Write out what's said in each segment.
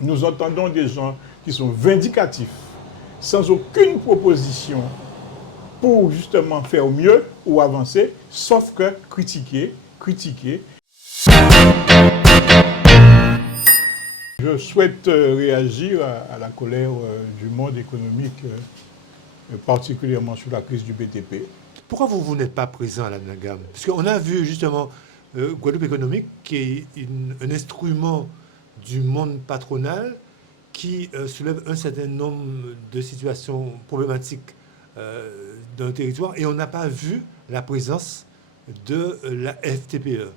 nous entendons des gens qui sont vindicatifs, sans aucune proposition pour justement faire mieux ou avancer, sauf que critiquer, critiquer. Je souhaite réagir à la colère du monde économique, particulièrement sur la crise du BTP. Pourquoi vous n'êtes pas présent à l'ANAGAM? Parce qu'on a vu justement Guadeloupe économique, qui est un instrument du monde patronal qui soulève un certain nombre de situations problématiques d'un territoire, et on n'a pas vu la présence de la FTPE.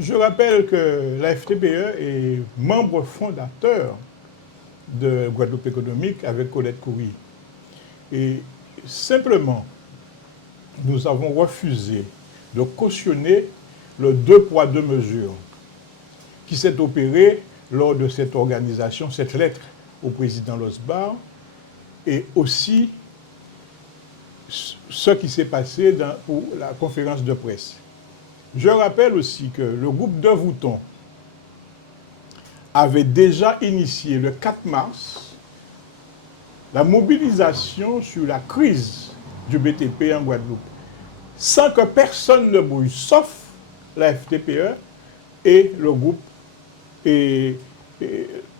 Je rappelle que la FTPE est membre fondateur de Guadeloupe économique avec Colette Coury. Et simplement, nous avons refusé de cautionner le 2 poids 2 mesures qui s'est opéré lors de cette organisation, cette lettre au président Losbar, et aussi ce qui s'est passé pour la conférence de presse. Je rappelle aussi que le groupe de Vouton avait déjà initié le 4 mars la mobilisation sur la crise du BTP en Guadeloupe, sans que personne ne bouge, sauf la FTPE et le groupe et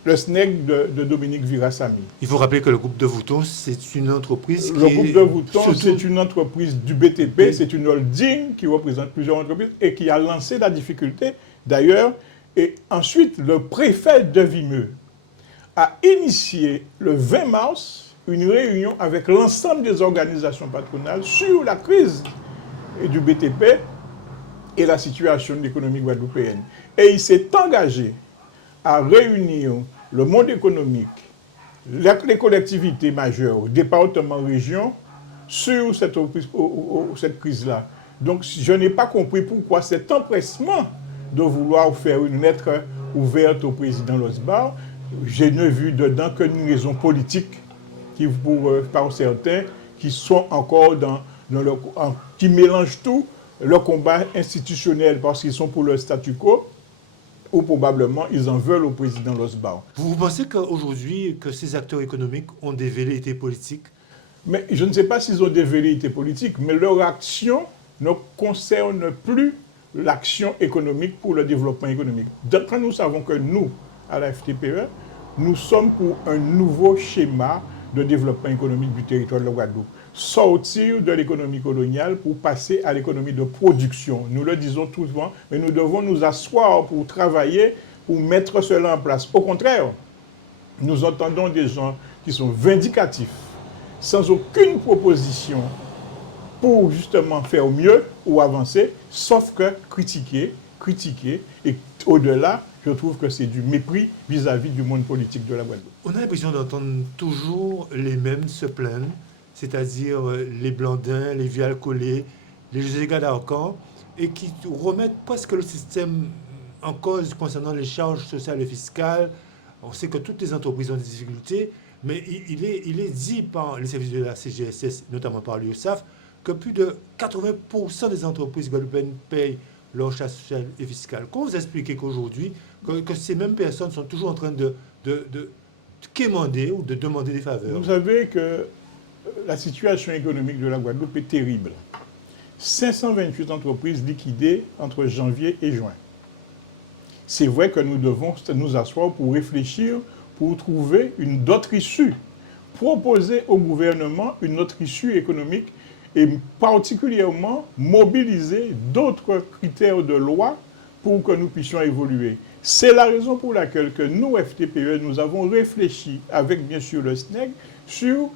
le SNEC de Dominique Virassamy. Il faut rappeler que le groupe de Vouton, c'est une entreprise Le groupe de Vouton, c'est une entreprise du BTP, c'est une holding qui représente plusieurs entreprises et qui a lancé la difficulté, d'ailleurs. Et ensuite, le préfet de Vimeux a initié le 20 mars une réunion avec l'ensemble des organisations patronales sur la crise du BTP et la situation de l'économie guadeloupéenne. Et il s'est engagé à réunir le monde économique, les collectivités majeures, départements, régions, sur cette crise-là. Donc, je n'ai pas compris pourquoi cet empressement de vouloir faire une lettre ouverte au président Losbar. Je n'ai vu dedans qu'une raison politique qui, par certains, qui sont encore qui mélangent tout, le combat institutionnel parce qu'ils sont pour le statu quo, ou probablement ils en veulent au président Losbar. Vous pensez qu'aujourd'hui, que ces acteurs économiques ont des velléités politiques? Mais je ne sais pas s'ils ont des velléités politiques, mais leur action ne concerne plus l'action économique pour le développement économique. Quand nous savons que nous, à la FTPE, nous sommes pour un nouveau schéma de développement économique du territoire de la Guadeloupe. Sortir de l'économie coloniale pour passer à l'économie de production. Nous le disons souvent, mais nous devons nous asseoir pour travailler, pour mettre cela en place. Au contraire, nous entendons des gens qui sont vindicatifs, sans aucune proposition pour justement faire mieux ou avancer, sauf que critiquer, critiquer, et au-delà, je trouve que c'est du mépris vis-à-vis du monde politique de la Guadeloupe. On a l'impression d'entendre toujours les mêmes se plaindre, c'est-à-dire les Blandins, les vieux alcoolés, les égats d'Arcan, et qui remettent presque le système en cause concernant les charges sociales et fiscales. On sait que toutes les entreprises ont des difficultés, mais il est dit par les services de la CGSS, notamment par l'URSSAF, que plus de 80% des entreprises guadeloupéennes payent leur charge sociale et fiscale. Comment vous expliquez qu'aujourd'hui, que ces mêmes personnes sont toujours en train de quémander ou de demander des faveurs? Vous savez que la situation économique de la Guadeloupe est terrible. 528 entreprises liquidées entre janvier et juin. C'est vrai que nous devons nous asseoir pour réfléchir, pour trouver une autre issue, proposer au gouvernement une autre issue économique et particulièrement mobiliser d'autres critères de loi pour que nous puissions évoluer. C'est la raison pour laquelle que nous, FTPE, nous avons réfléchi avec bien sûr le SNEC sur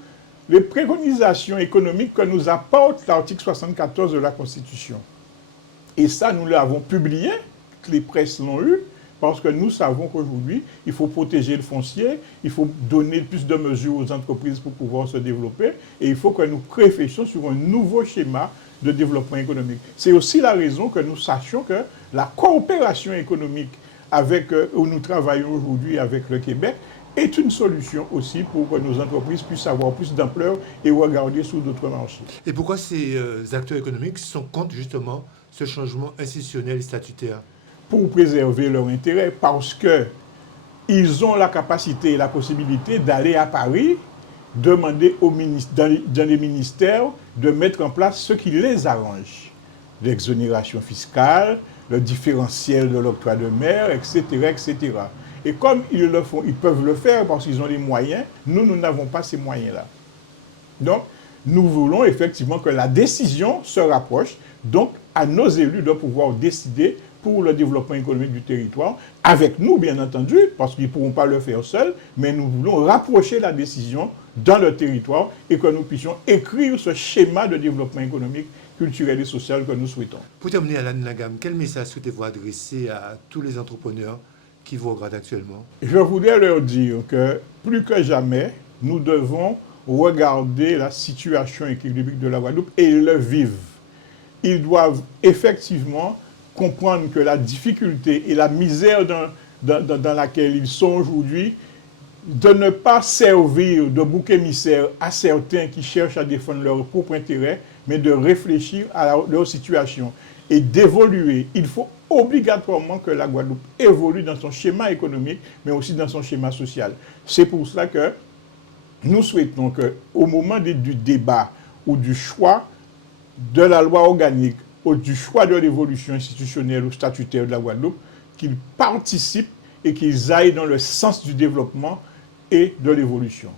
les préconisations économiques que nous apporte l'article 74 de la Constitution. Et ça, nous l'avons publié, les presses l'ont eu, parce que nous savons qu'aujourd'hui, il faut protéger le foncier, il faut donner plus de mesures aux entreprises pour pouvoir se développer, et il faut que nous réfléchissions sur un nouveau schéma de développement économique. C'est aussi la raison que nous sachions que la coopération économique où nous travaillons aujourd'hui avec le Québec est une solution aussi pour que nos entreprises puissent avoir plus d'ampleur et regarder sur d'autres marchés. Et pourquoi ces acteurs économiques sont contre justement ce changement institutionnel et statutaire? Pour préserver leur intérêt, parce que ils ont la capacité et la possibilité d'aller à Paris, demander dans les ministères de mettre en place ce qui les arrange. L'exonération fiscale, le différentiel de l'octroi de mer, etc., etc. Et comme ils le font, ils peuvent le faire parce qu'ils ont les moyens, nous n'avons pas ces moyens-là. Donc, nous voulons effectivement que la décision se rapproche, donc à nos élus de pouvoir décider pour le développement économique du territoire, avec nous bien entendu, parce qu'ils ne pourront pas le faire seuls, mais nous voulons rapprocher la décision dans le territoire et que nous puissions écrire ce schéma de développement économique, culturel et social que nous souhaitons. Pour terminer, Alan Nagam, quel message souhaitez-vous adresser à tous les entrepreneurs qui vous regardent actuellement? Je voudrais leur dire que plus que jamais, nous devons regarder la situation économique de la Guadeloupe et le vivre. Ils doivent effectivement comprendre que la difficulté et la misère dans laquelle ils sont aujourd'hui, de ne pas servir de bouc émissaire à certains qui cherchent à défendre leur propre intérêt, mais de réfléchir à leur situation et d'évoluer. Il faut obligatoirement que la Guadeloupe évolue dans son schéma économique, mais aussi dans son schéma social. C'est pour cela que nous souhaitons qu'au moment du débat ou du choix de la loi organique ou du choix de l'évolution institutionnelle ou statutaire de la Guadeloupe, qu'ils participent et qu'ils aillent dans le sens du développement et de l'évolution.